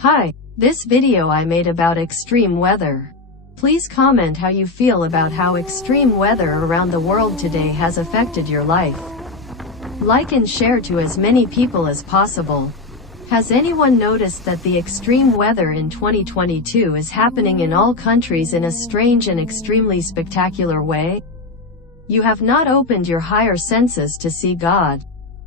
Hi, this video I made about extreme weather. Please comment how you feel about how extreme weather around the world today has affected your life. Like and share to as many people as possible. Has anyone noticed that the extreme weather in 2022 is happening in all countries in a strange and extremely spectacular way? You have not opened your higher senses to see God.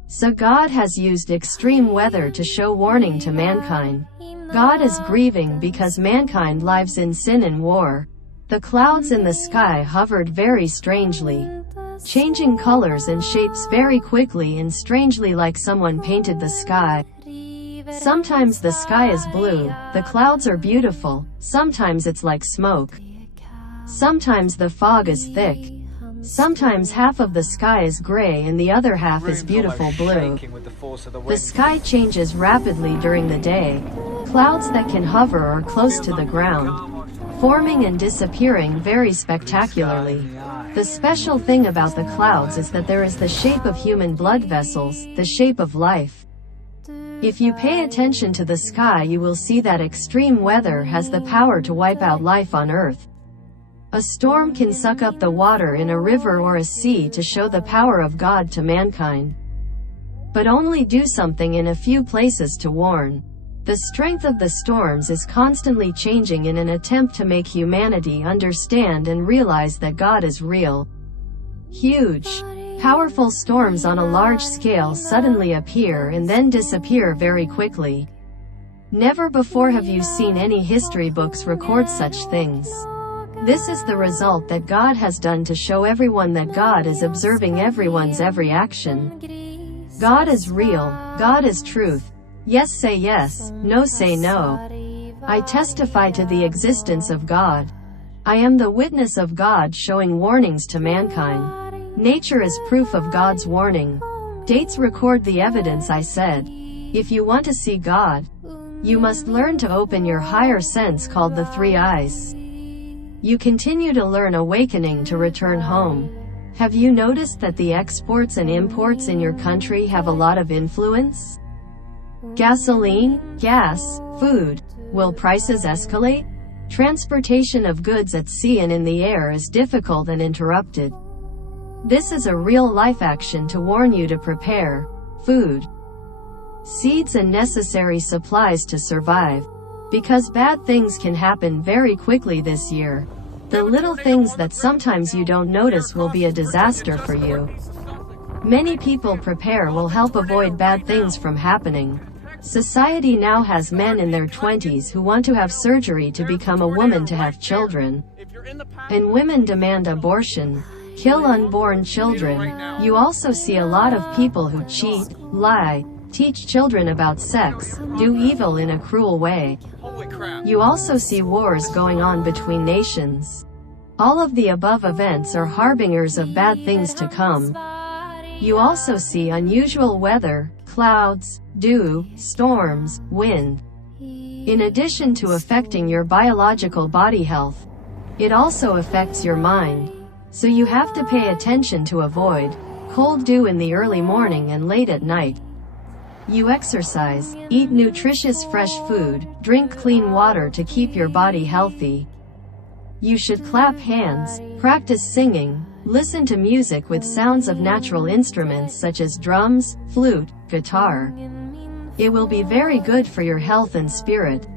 So God has used extreme weather to show warning to mankind. God is grieving because mankind lives in sin and war. The clouds in the sky hovered very strangely, changing colors and shapes very quickly and strangely, like someone painted the sky. Sometimes the sky is blue, the clouds are beautiful, sometimes it's like smoke. Sometimes the fog is thick. Sometimes half of the sky is gray and the other half is beautiful blue. The sky changes rapidly during the day. Clouds that can hover or close to the ground, forming and disappearing very spectacularly. The special thing about the clouds is that there is the shape of human blood vessels, the shape of life. If you pay attention to the sky, you will see that extreme weather has the power to wipe out life on Earth. A storm can suck up the water in a river or a sea to show the power of God to mankind, but only do something in a few places to warn. The strength of the storms is constantly changing in an attempt to make humanity understand and realize that God is real. Huge, powerful storms on a large scale suddenly appear and then disappear very quickly. Never before have you seen any history books record such things. This is the result that God has done to show everyone that God is observing everyone's every action. God is real, God is truth. Yes say yes, no say no. I testify to the existence of God. I am the witness of God showing warnings to mankind. Nature is proof of God's warning. Dates record the evidence I said. If you want to see God, you must learn to open your higher sense called the three eyes. You continue to learn awakening to return home. Have you noticed that the exports and imports in your country have a lot of influence? Gasoline, gas, food. Will prices escalate? Transportation of goods at sea and in the air is difficult and interrupted. This is a real-life action to warn you to prepare food, seeds and necessary supplies to survive. Because bad things can happen very quickly this year. The little things that sometimes you don't notice will be a disaster for you. Many people prepare will help avoid bad things from happening. Society now has men in their 20s who want to have surgery to become a woman to have children. And women demand abortion, kill unborn children. You also see a lot of people who cheat, lie, teach children about sex, do evil in a cruel way. You also see wars going on between nations. All of the above events are harbingers of bad things to come. You also see unusual weather, clouds, dew, storms, wind. In addition to affecting your biological body health, it also affects your mind. So you have to pay attention to avoid cold dew in the early morning and late at night. You exercise, eat nutritious fresh food, drink clean water to keep your body healthy. You should clap hands, practice singing, listen to music with sounds of natural instruments such as drums, flute, guitar. It will be very good for your health and spirit.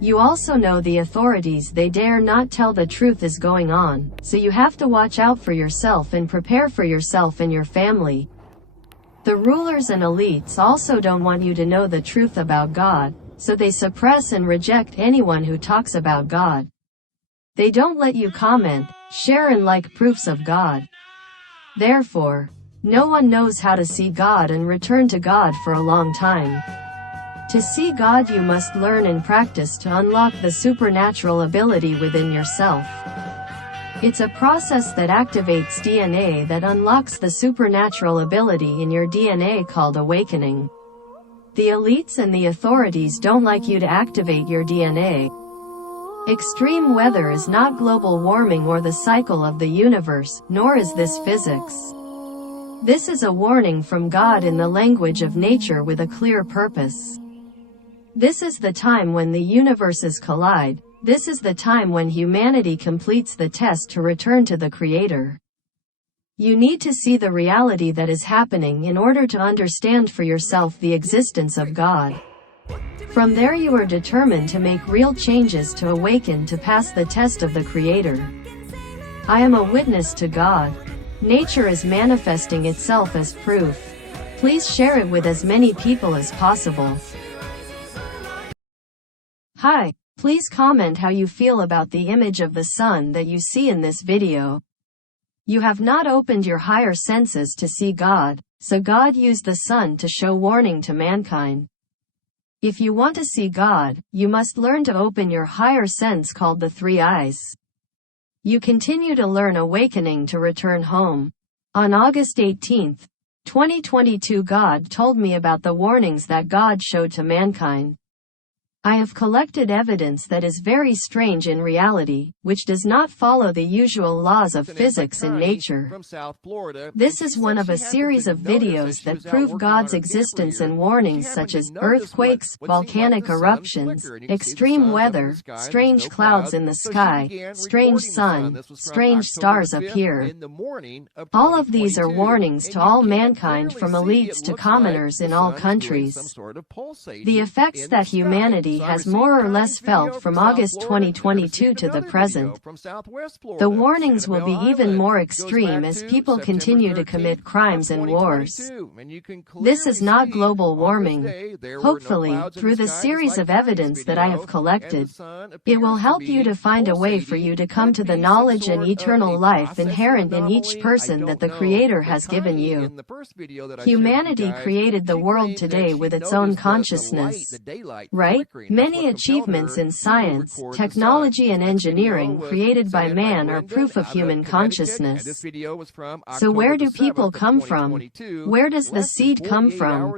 You also know the authorities, they dare not tell the truth is going on, so you have to watch out for yourself and prepare for yourself and your family. The rulers and elites also don't want you to know the truth about God, so they suppress and reject anyone who talks about God. They don't let you comment, share and like proofs of God. Therefore, no one knows how to see God and return to God for a long time. To see God, you must learn and practice to unlock the supernatural ability within yourself. It's a process that activates DNA that unlocks the supernatural ability in your DNA called awakening. The elites and the authorities don't like you to activate your DNA. Extreme weather is not global warming or the cycle of the universe, nor is this physics. This is a warning from God in the language of nature with a clear purpose. This is the time when the universes collide. This is the time when humanity completes the test to return to the Creator. You need to see the reality that is happening in order to understand for yourself the existence of God. From there you are determined to make real changes to awaken to pass the test of the Creator. I am a witness to God. Nature is manifesting itself as proof. Please share it with as many people as possible. Hi, please comment how you feel about the image of the sun that you see in this video. You have not opened your higher senses to see God, so God used the sun to show warning to mankind. If you want to see God, you must learn to open your higher sense called the three eyes. You continue to learn awakening to return home. On August 18, 2022, God told me about the warnings that God showed to mankind. I have collected evidence that is very strange in reality, which does not follow the usual laws of physics in nature. This is one of a series of videos that prove God's existence and warnings such as earthquakes, volcanic eruptions, extreme weather, strange clouds in the sky, strange sun, strange stars appear. All of these are warnings to all mankind from elites to commoners in all countries. The effects that humanity has more or less felt from August 2022 to the present. The warnings will be even more extreme as people continue to commit crimes and wars. This is not global warming. Hopefully, through the series of evidence that I have collected, it will help you to find a way for you to come to the knowledge and eternal life inherent in each person that the Creator has given you. Humanity created the world today with its own consciousness, right? Many achievements in science, technology and engineering created by man are proof of human consciousness. So where do people come from? Where does the seed come from?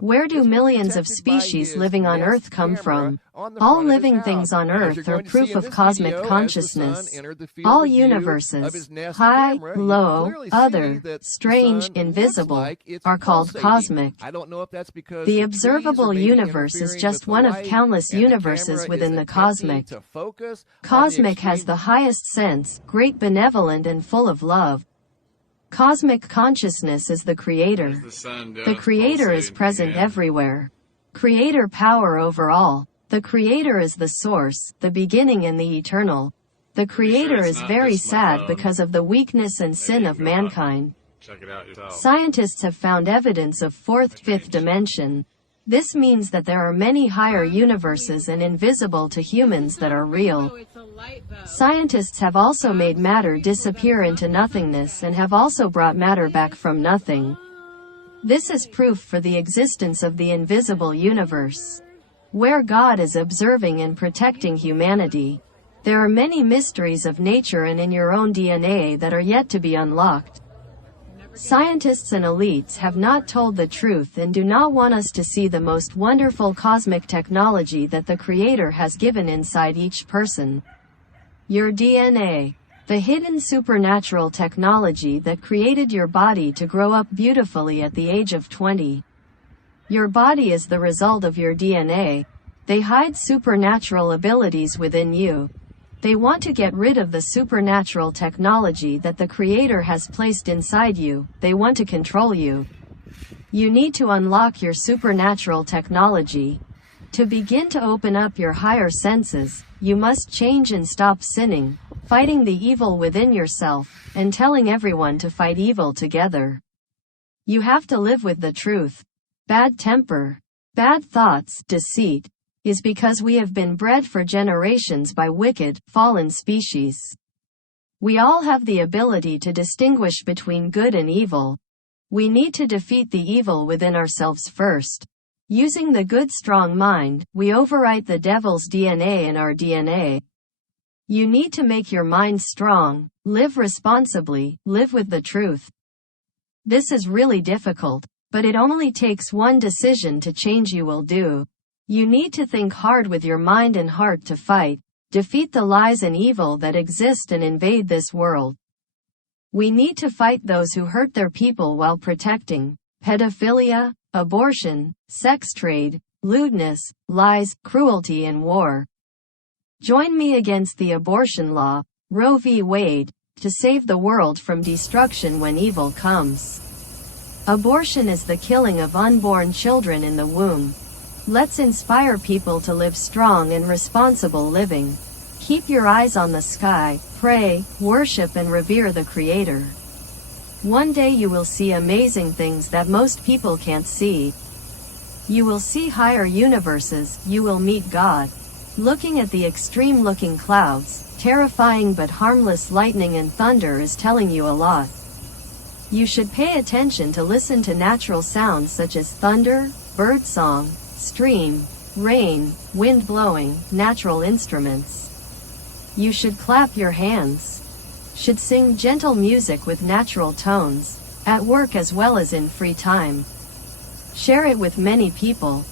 Where do millions of species living on Earth come from? All living things on Earth are proof of cosmic consciousness. All universes, high, low, other, strange, invisible, are called cosmic. The observable universe is just one of countless universes within the cosmic. Cosmic has the highest sense, great, benevolent and full of love. Cosmic consciousness is the Creator. The Creator is present everywhere. Creator power over all. The Creator is the source, the beginning and the eternal. The Creator is very sad because of the weakness and sin of mankind. Scientists have found evidence of fourth, fifth dimension. This means that there are many higher universes and invisible to humans that are real. Scientists have also made matter disappear into nothingness and have also brought matter back from nothing. This is proof for the existence of the invisible universe, where God is observing and protecting humanity. There are many mysteries of nature and in your own DNA that are yet to be unlocked. Scientists and elites have not told the truth and do not want us to see the most wonderful cosmic technology that the Creator has given inside each person. Your DNA, the hidden supernatural technology that created your body to grow up beautifully at the age of 20. Your body is the result of your DNA. They hide supernatural abilities within you. They want to get rid of the supernatural technology that the Creator has placed inside you. They want to control you. You need to unlock your supernatural technology. To begin to open up your higher senses, you must change and stop sinning, fighting the evil within yourself, and telling everyone to fight evil together. You have to live with the truth. Bad temper, bad thoughts, deceit, is because we have been bred for generations by wicked, fallen species. We all have the ability to distinguish between good and evil. We need to defeat the evil within ourselves first. Using the good strong mind, we overwrite the devil's DNA in our DNA. You need to make your mind strong, live responsibly, live with the truth. This is really difficult, but it only takes one decision to change. You will do. You need to think hard with your mind and heart to fight, defeat the lies and evil that exist and invade this world. We need to fight those who hurt their people while protecting pedophilia, abortion, sex trade, lewdness, lies, cruelty and war. Join me against the abortion law, Roe v. Wade, to save the world from destruction when evil comes. Abortion is the killing of unborn children in the womb. Let's inspire people to live strong and responsible living. Keep your eyes on the sky, pray, worship and revere the Creator. One day you will see amazing things that most people can't see. You will see higher universes, you will meet God. Looking at the extreme-looking clouds, terrifying but harmless lightning and thunder is telling you a lot. You should pay attention to listen to natural sounds such as thunder, birdsong, stream, rain, wind blowing, natural instruments. You should clap your hands. Should sing gentle music with natural tones, at work as well as in free time. Share it with many people.